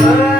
Thank.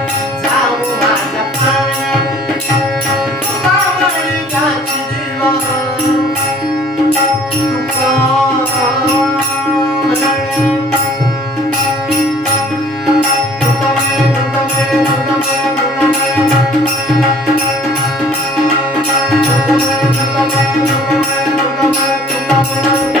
Thank you.